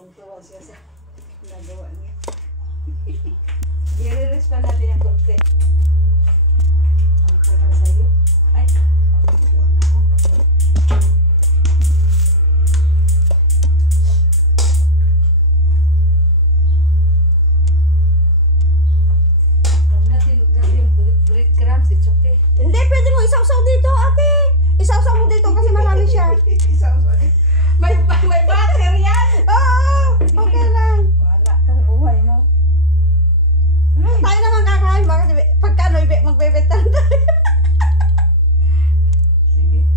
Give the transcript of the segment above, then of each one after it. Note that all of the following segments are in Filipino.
Tawang-tawa siya sa nagawa niya. I-release pa natin yung kurte. Ang pula sa'yo. Ay, doon ako. Huwag natin yung breadcrumbs, it's okay. Hindi, pwede mo isaw-saw dito, ate. Isaw-saw mo dito kasi marami siya. Isaw-saw din. May butter yan! Oo, okay lang. Wala ka sa buhay mo. Tayo naman kakain. Pagkano magbebetan tayo. Sige.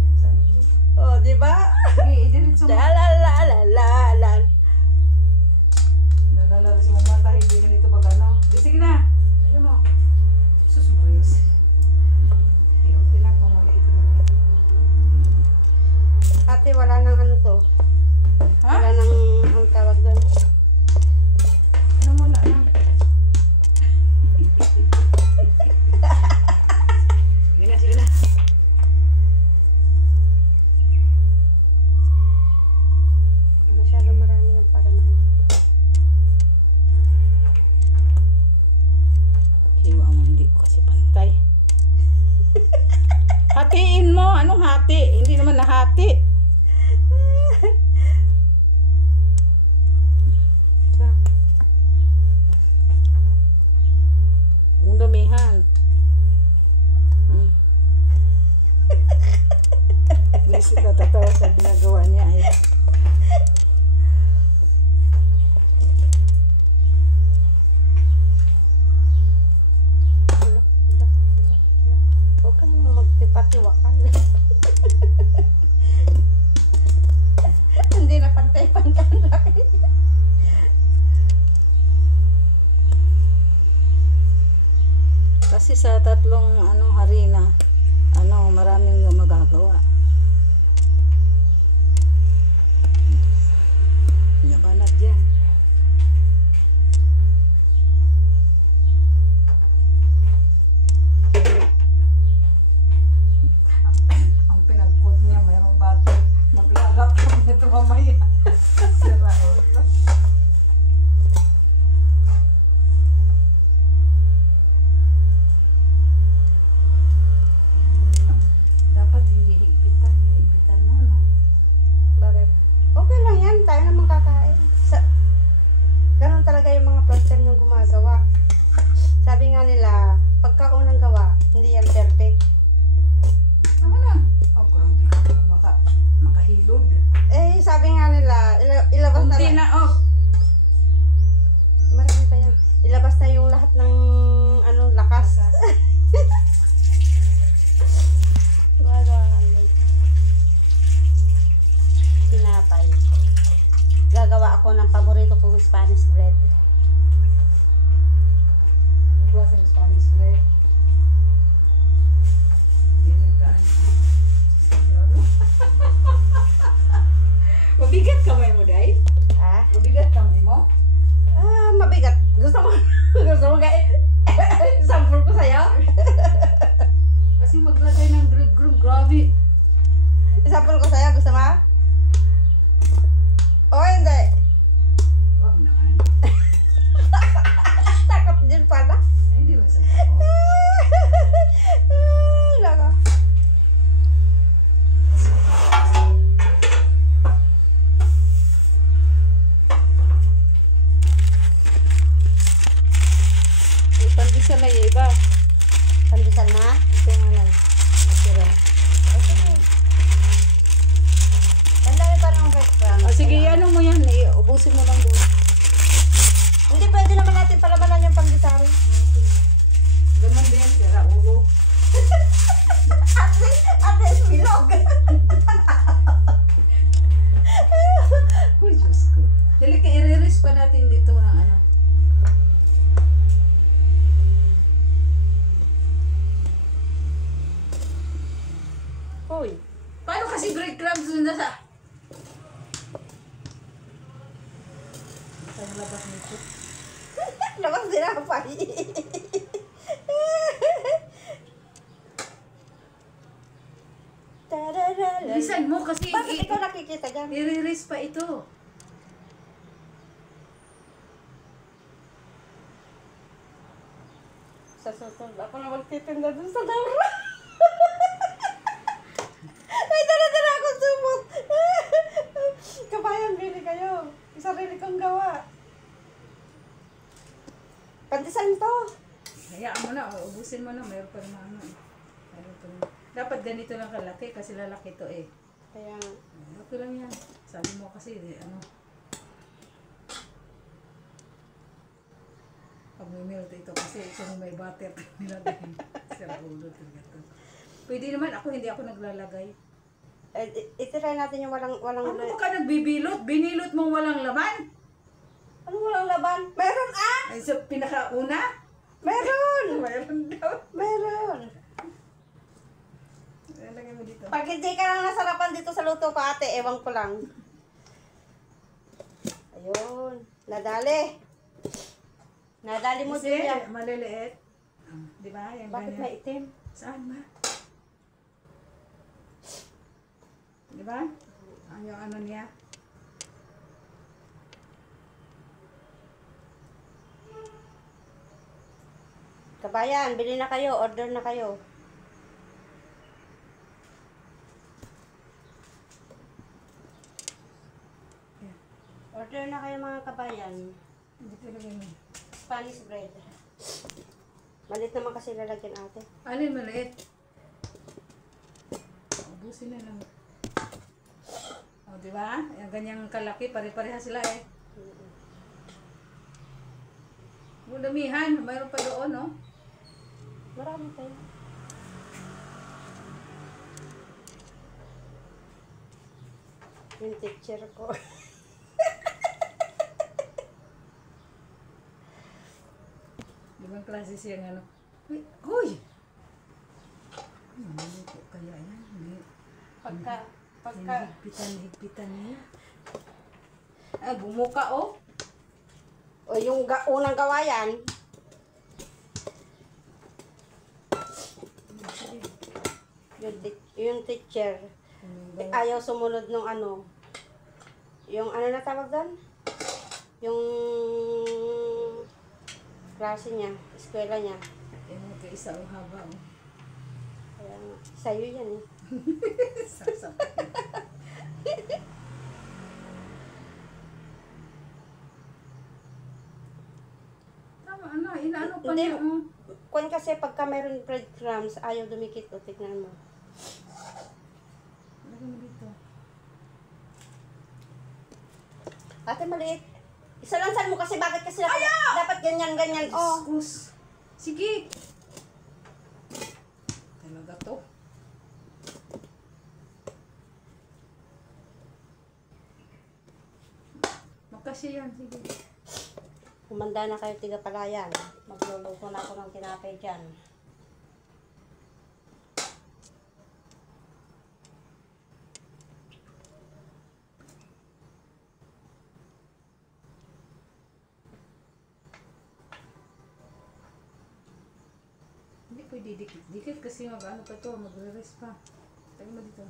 Yan sa inyo. Oh, di ba? Sige, idiretso mo. Lalalalan. Nalalala sa mong mata, hindi ganito pag ano. Sige na. Sige mo. Sus, Marius. Okay lang kung maliit mo. Ate, wala nang ano to. Ha? Wala nang ang tawag doon. Ano mo na lang? Sige na, sige na. Masyado marami yung para naman. Hiwa mo, hindi ko kasi pantay. Hatiin mo. Anong hati? Hindi naman nahati. Ang damihan. Isip na tatawa sa ginagawa niya ay. Huwag ka namang magtipatiwakal. Hindi na pantay-pantay ang laki. Kasi sa tatlong harina, maraming magagawa. Yabanat dyan. Ang pinagkot niya, mayroong bato. Maglalapot nito mamaya. Sira ulo. Dapat hindi higpitan. Hinigpitan mo, no? Bakit? Okay lang yan. Tayo naman kakain. Ganun talaga yung mga first time yung gumagawa. Sabi nga nila, pagka unang gawa, hindi yan perfect. Tama na. Oh, grabe ka naman makahilod. Eh, sabi nga nila, ilabas na Kunti lang. na, oh. Marami pa yan. Ilabas na yung lahat ng lakas. Gumagawa kami. Tinapay. Gagawa ako ng paborito kong Spanish bread. Anong klase ng Spanish bread? Hindi nagkaan yung mabigat kamay mo, Day? Ah? Mabigat kamay mo? Mabigat. Gusto mo? Gusto mo guys? Sample ko sa'yo? Kasi maglagay ng grabe. Sample ko sa'yo. Gusto mo? O hindi. Wag naman. Takot din pala. Ay, di ba sa ako? Laka. Pandesal na yung iba. Pandesal na? Ito nga lang. Natira. Okay. Ang dami pa ng breadcrumbs. O sige, ano mo yan? Ubusin mo lang doon. Hindi pwede naman natin palabanan yung pandesal. Ganun din, sira ulo. At least bilog. Uy, Diyos ko. Dali ka, i-release pa natin dito ng ano. Uy. Paano kasi breadcrumbs doon na sa... Saan labas nito? Labas din ako pa. Bilisan mo kasi Bakit ikaw nakikita dyan? i-release pa ito. Sa susunod, ako na magtitinda dun sa Daura. Ay, dala-dala akong sumot. Kabayan, bili kayo. Sarili kong gawa. Pantisan to. Hayaan mo na, ubusin mo na. Mayroon pa naman ano. Mayroon pa naman. Dapat ganito lang kalaki kasi lalaki to eh. Kaya, Okay lang yan. Sabi mo kasi, ano. Pag may milk ito kasi kung may butter nilagay. Sira ulo talaga to. Pwede naman ako, hindi ako naglalagay. itry natin yung walang Ano ka nagbibilot? Binilot mong walang laman? Ano walang laban? Meron ah! Ay, sa pinakauna? Meron! Mayroon daw. Meron! Lagay mo dito. Pag hindi ka lang nasarapan dito sa luto ko ate, ewan ko lang. Ayun. Nadali. Nadali mo Kasi siya. maliliit. Di ba? Yan Bakit ganyan. may itim? Saan ba? Di ba? Yung ano niya? Kabayan, bili na kayo. Order na kayo. Yan. Order na kayo mga kabayan. Dito lagay mo. Spanish bread. Malit naman kasi lalagyan ate. Alin maliit? Ubusin na lang. O, di ba? Yung ganyang kalaki, pare-pareha sila eh. Damihan, mayroon pa doon, no? Marami tayo. Yung teacher ko. Ibang klase siyang ano. Uy! Uy! Ano po kaya yan? Hindi. Pagka Higpitan niya. Ay, bumuka oh. o yung unang gawayan, yung teacher, ayaw sumunod nung ano, yung ano na tawag doon? Yung klase niya, eskwela niya. Yung isa o haba oh. Kaya nga, sa'yo yan eh. Sasapak. Tama, ano, inaano pa Hindi. niya oh. Kung kasi pagka mayroon breadcrumbs, ayaw dumikit o, tignan mo. Lagay mo dito. Ate, maliit. Isalansan mo kasi bakit kasi dapat ganyan-ganyan. Oh, Kuskus. Sige. Talaga to. Magkasya yan, sige. humanda na kayo tiga-palayan. Magluluto na ako ng tinapay dyan. Hindi pwede dikit. Dikit kasi mag-ano pa to, magre-rest pa. Tayo mo dito.